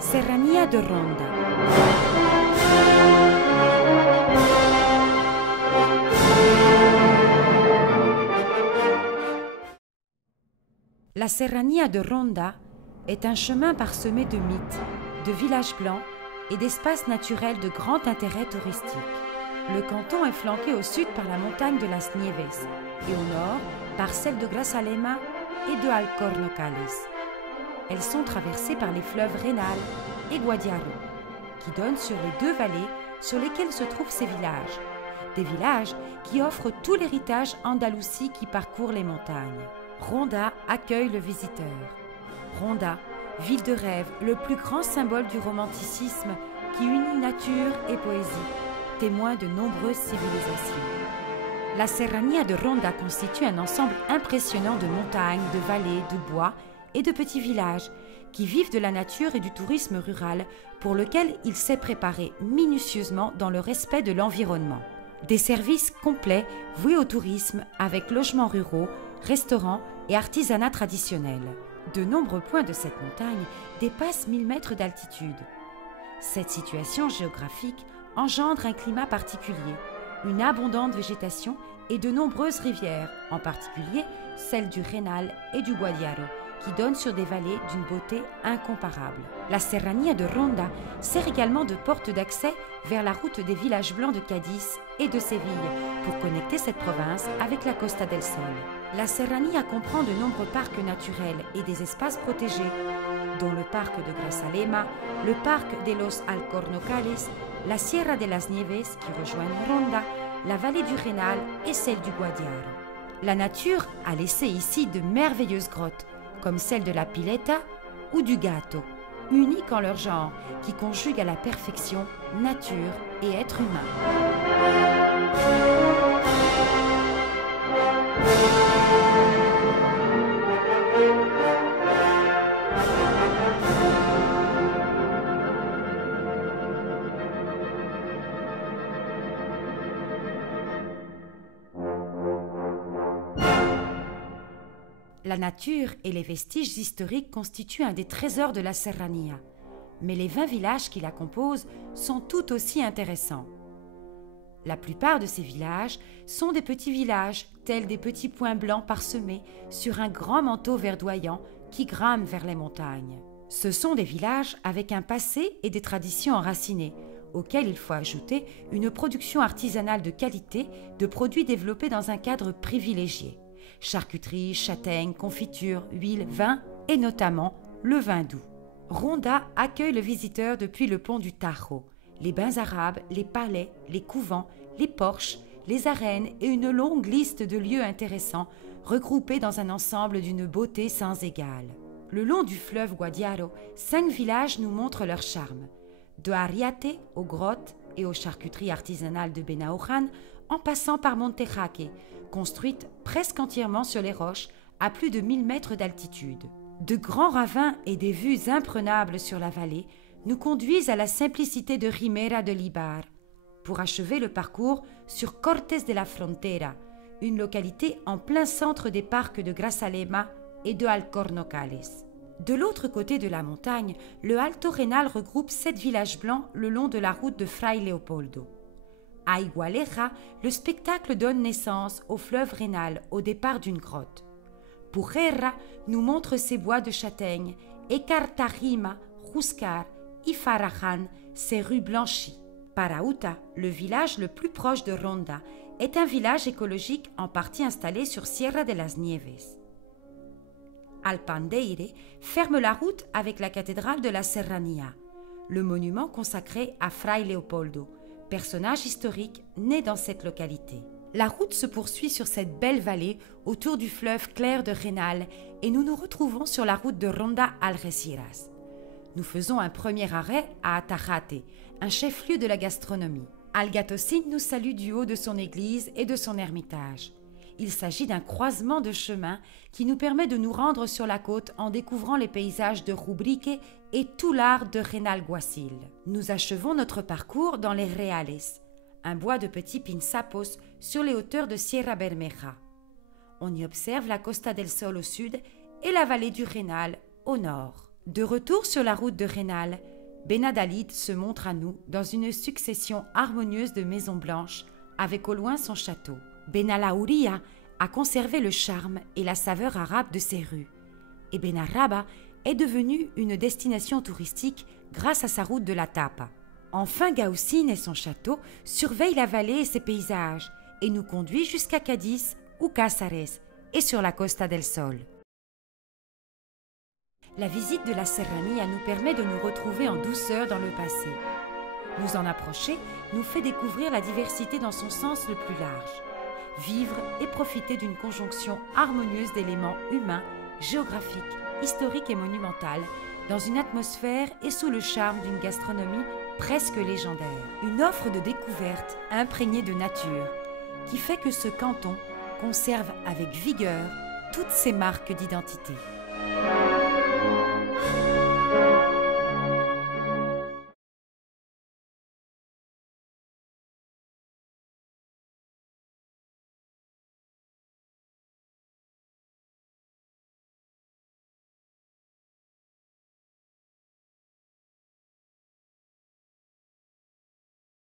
Serranía de Ronda. La Serranía de Ronda est un chemin parsemé de mythes, de villages blancs et d'espaces naturels de grand intérêt touristique. Le canton est flanqué au sud par la montagne de las Nieves et au nord par celle de Grazalema et de Alcornocales. Elles sont traversées par les fleuves Renal et Guadiaro, qui donnent sur les deux vallées sur lesquelles se trouvent ces villages. Des villages qui offrent tout l'héritage andaloussi qui parcourt les montagnes. Ronda accueille le visiteur. Ronda, ville de rêve, le plus grand symbole du romanticisme qui unit nature et poésie, témoin de nombreuses civilisations. La Serranía de Ronda constitue un ensemble impressionnant de montagnes, de vallées, de bois et de petits villages qui vivent de la nature et du tourisme rural pour lequel il s'est préparé minutieusement dans le respect de l'environnement. Des services complets voués au tourisme avec logements ruraux, restaurants et artisanat traditionnel. De nombreux points de cette montagne dépassent 1000 mètres d'altitude. Cette situation géographique engendre un climat particulier, une abondante végétation et de nombreuses rivières, en particulier celles du Renal et du Guadiaro, qui donnent sur des vallées d'une beauté incomparable. La Serranía de Ronda sert également de porte d'accès vers la route des villages blancs de Cadiz et de Séville pour connecter cette province avec la Costa del Sol. La Serranía comprend de nombreux parcs naturels et des espaces protégés, dont le parc de Grazalema, le parc de los Alcornocales, la Sierra de las Nieves qui rejoignent Ronda, la vallée du Renal et celle du Guadiaro. La nature a laissé ici de merveilleuses grottes, comme celle de la Pileta ou du Gato, uniques en leur genre, qui conjuguent à la perfection nature et être humain. La nature et les vestiges historiques constituent un des trésors de la Serranía, mais les 20 villages qui la composent sont tout aussi intéressants. La plupart de ces villages sont des petits villages, tels des petits points blancs parsemés sur un grand manteau verdoyant qui grimpe vers les montagnes. Ce sont des villages avec un passé et des traditions enracinées, auxquels il faut ajouter une production artisanale de qualité de produits développés dans un cadre privilégié. Charcuterie, châtaignes, confitures, huile, vin et notamment le vin doux. Ronda accueille le visiteur depuis le pont du Tajo, les bains arabes, les palais, les couvents, les porches, les arènes et une longue liste de lieux intéressants regroupés dans un ensemble d'une beauté sans égale. Le long du fleuve Guadiaro, 5 villages nous montrent leur charme. De Arriate aux grottes et aux charcuteries artisanales de Benaojan, en passant par Montejaque, construite presque entièrement sur les roches à plus de 1000 mètres d'altitude. De grands ravins et des vues imprenables sur la vallée nous conduisent à la simplicité de Rimera de l'Ibar, pour achever le parcours sur Cortes de la Frontera, une localité en plein centre des parcs de Grazalema et de Alcornocales. De l'autre côté de la montagne, le Alto Renal regroupe 7 villages blancs le long de la route de Fray Leopoldo. À Igualeja, le spectacle donne naissance au fleuve Renal au départ d'une grotte. Pujerra nous montre ses bois de châtaignes et Cartagena, Juscar, Ifarajan, ses rues blanchies. Parauta, le village le plus proche de Ronda, est un village écologique en partie installé sur Sierra de las Nieves. Alpandeire ferme la route avec la cathédrale de la Serranía, le monument consacré à Fray Leopoldo, personnage historique né dans cette localité. La route se poursuit sur cette belle vallée autour du fleuve clair de Renal et nous nous retrouvons sur la route de Ronda à Algeciras. Nous faisons un premier arrêt à Atajate, un chef-lieu de la gastronomie. Algatocin nous salue du haut de son église et de son ermitage. Il s'agit d'un croisement de chemins qui nous permet de nous rendre sur la côte en découvrant les paysages de Rubrique et tout l'art de Renalguacil. Nous achevons notre parcours dans les Reales, un bois de petits pinsapos sur les hauteurs de Sierra Bermeja. On y observe la Costa del Sol au sud et la vallée du Rénal au nord. De retour sur la route de Rénal, Benadalid se montre à nous dans une succession harmonieuse de maisons blanches, avec au loin son château. Benalaouria a conservé le charme et la saveur arabe de ses rues. Et Benarraba est devenue une destination touristique grâce à sa route de la Tapa. Enfin, Gaussine et son château surveillent la vallée et ses paysages et nous conduit jusqu'à Cadiz ou Casares et sur la Costa del Sol. La visite de la Serranía nous permet de nous retrouver en douceur dans le passé. Nous en approcher nous fait découvrir la diversité dans son sens le plus large. Vivre et profiter d'une conjonction harmonieuse d'éléments humains, géographiques, historiques et monumentales, dans une atmosphère et sous le charme d'une gastronomie presque légendaire. Une offre de découverte imprégnée de nature, qui fait que ce canton conserve avec vigueur toutes ses marques d'identité.